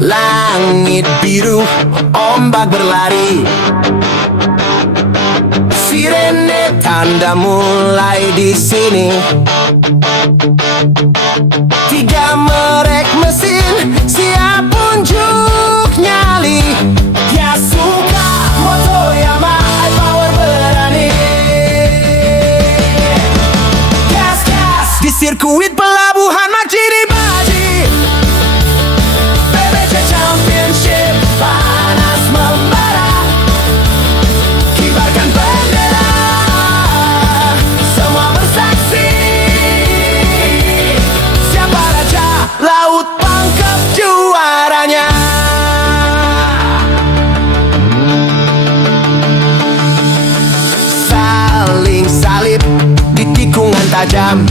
Langit biru, ombak berlari, sirene tanda mulai di sini. Tiga merek mesin siap unjuk nyali. Yasuka, Motoyama, iPower berani. Gas gas di sirkuit pelabuhan Majidi. BBC Championship panas membara, kibarkan bendera, semua bersaksi. Siapa raja laut, pangkep juaranya. Saling salib di tikungan tajam,